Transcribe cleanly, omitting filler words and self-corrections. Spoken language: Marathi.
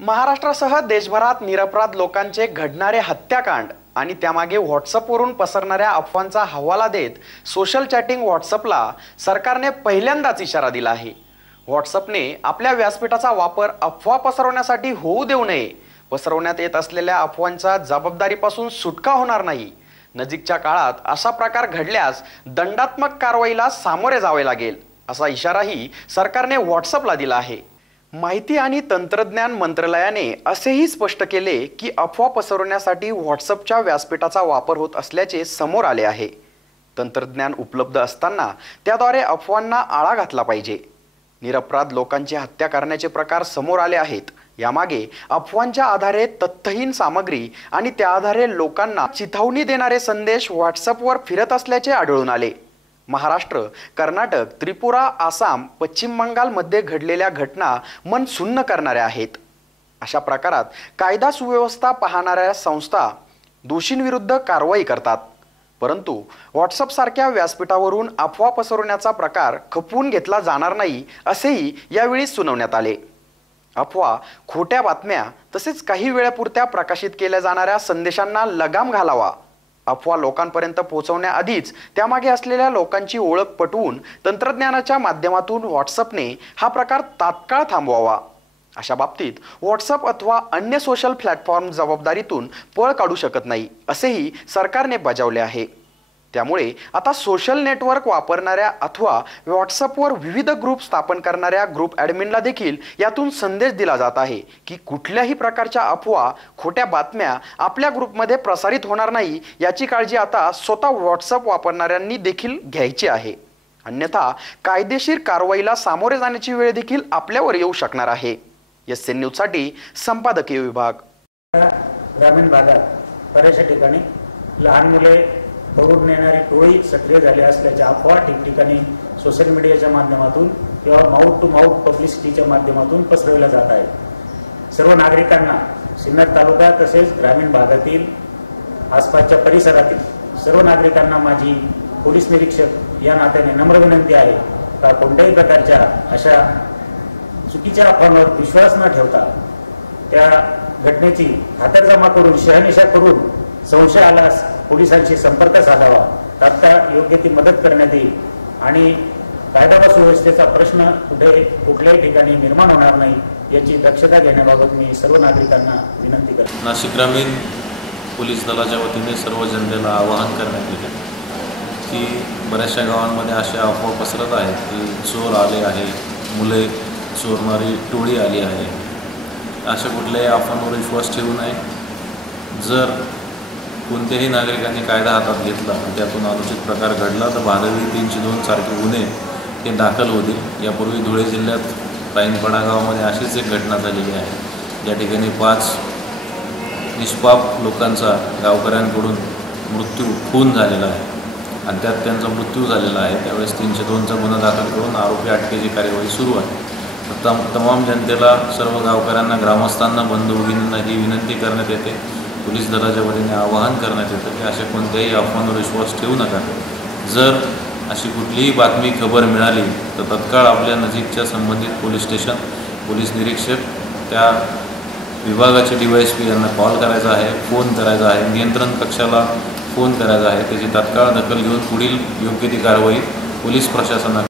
महाराष्ट्रासह देशभरात निरपराध लोकांचे घडणारे हत्याकांड आणि त्यामागे व्हॉट्सअपवरून पसरणाऱ्या अफवांचा हवाला देत सोशल चॅटिंग व्हॉट्सअपला सरकारने पहिल्यांदाच इशारा दिला आहे। व्हॉट्सअपने आपल्या व्यासपीठाचा वापर अफवा पसरवण्यासाठी होऊ देऊ नये। पसरवण्यात येत असलेल्या अफवांच्या जबाबदारीपासून सुटका होणार नाही। नजीकच्या काळात अशा प्रकार घडल्यास दंडात्मक कारवाईला सामोरे जावे लागेल, असा इशाराही सरकारने व्हॉट्सअपला दिला आहे। माहिती आणि तंत्रज्ञान मंत्रालयाने असेही स्पष्ट केले की अफवा पसरवण्यासाठी व्हॉट्सअपच्या व्यासपीठाचा वापर होत असल्याचे समोर आले आहे। तंत्रज्ञान उपलब्ध असताना त्याद्वारे अफवांना आळा घातला पाहिजे। निरपराध लोकांची हत्या करण्याचे प्रकार समोर आले आहेत। यामागे अफवांच्या आधारे तथ्यहीन सामग्री आणि त्या आधारे लोकांना चिथावणी देणारे संदेश व्हॉट्सअपवर फिरत असल्याचे आढळून आले। महाराष्ट्र, कर्नाटक, त्रिपुरा, आसाम, पश्चिम बंगालमध्ये घडलेल्या घटना मन सुन्न करणाऱ्या आहेत। अशा प्रकारात कायदा सुव्यवस्था पाहणाऱ्या संस्था दोषींविरुद्ध कारवाई करतात, परंतु व्हॉट्सअप सारख्या व्यासपीठावरून अफवा पसरवण्याचा प्रकार खपवून घेतला जाणार नाही, असेही यावेळी सुनावण्यात आले। अफवा, खोट्या बातम्या तसेच काही वेळापुरत्या प्रकाशित केल्या जाणाऱ्या संदेशांना लगाम घालावा। अफवा लोकांपर्यंत पोहोचवण्याआधीच त्यामागे असलेल्या लोकांची ओळख पटवून तंत्रज्ञानाच्या माध्यमातून व्हॉट्सअपने हा प्रकार तात्काळ थांबवावा। अशा बाबतीत व्हॉट्सअप अथवा अन्य सोशल प्लॅटफॉर्म जबाबदारीतून पळ काढू शकत नाही, असेही सरकारने बजावले आहे। त्यामुळे आता सोशल नेटवर्क वापरणाऱ्या अथवा व्हॉट्सअपवर विविध ग्रुप स्थापन करणाऱ्या ग्रुप ॲडमिनला देखील यातून संदेश दिला जात आहे की कुठल्याही प्रकारच्या अफवा, खोट्या बातम्या आपल्या ग्रुपमध्ये प्रसारित होणार नाही, याची काळजी आता स्वतः व्हॉट्सअप वापरणाऱ्यांनी देखील घ्यायची आहे। अन्यथा कायदेशीर कारवाईला सामोरे जाण्याची वेळ देखील आपल्यावर येऊ शकणार आहे। SN न्यूजसाठी संपादकीय विभाग। ग्रामीण भागात बऱ्याचशा ठिकाणी लहान मुले पळून नेणारी टोळी सक्रिय झाली असल्याच्या अफवा ठिकठिकाणी सोशल मीडियाच्या माध्यमातून किंवा माउथ टू माउथ पब्लिसिटीच्या माध्यमातून पसरवल्या जात आहे। सर्व नागरिकांना सिन्नर तालुका तसेच ग्रामीण भागातील आसपासच्या परिसरातील सर्व नागरिकांना माझी पोलीस निरीक्षक या नात्याने नम्र विनंती आहे का कोणत्याही प्रकारच्या अशा चुकीच्या अफवांवर विश्वास न ठेवता त्या घटनेची खातरजमा करून शहानिशा करून संशय आल्यास पोलिसांशी संपर्क साधावा। तात्काळ योग्य ती मदत करण्यात येईल आणि कायदा व सुव्यवस्थेचा प्रश्न कुठल्याही ठिकाणी निर्माण होणार नाही याची दक्षता घेण्याबाबत मी सर्व नागरिकांना विनंती करतो। नाशिक ग्रामीण पोलीस दलाच्या वतीने सर्व जनतेला आवाहन करण्यात येते की बऱ्याचशा गावांमध्ये अशा अफवा पसरत आहेत की चोर आले आहे, मुले चोरणारी टोळी आली आहे। अशा कुठल्याही अफवांवर विश्वास ठेवू नये। जर कोणत्याही नागरिकांनी कायदा हातात घेतला आणि त्यातून अनुचित प्रकार घडला तर भादवी 302 सारखे गुन्हे हे दाखल होतील। यापूर्वी धुळे जिल्ह्यात राईनपाडा गावामध्ये अशीच एक घटना झालेली आहे, ज्या ठिकाणी 5 निष्पाप लोकांचा गावकऱ्यांकडून खून झालेला आहे आणि त्यात त्यांचा मृत्यू झालेला आहे। त्यावेळेस 302चा गुन्हा दाखल करून आरोपी अटकेची कार्यवाही सुरू आहे। तमाम जनतेला, सर्व गावकऱ्यांना, ग्रामस्थांना, बंधू भगिनींना ही विनंती करण्यात येते, पोलीस दलाच्या वतीने आवाहन करण्यात येतं की अशा कोणत्याही अफवांवर विश्वास ठेवू नका। जर अशी कुठलीही बातमी, खबर मिळाली तर तत्काळ आपल्या नजीकच्या संबंधित पोलीस स्टेशन, पोलीस निरीक्षक, त्या विभागाचे DYSP यांना कॉल करायचा आहे, फोन करायचा आहे, नियंत्रण कक्षाला फोन करायचा आहे। त्याची तात्काळ दखल घेऊन पुढील योग्य ती कारवाई पोलीस प्रशासनाकडे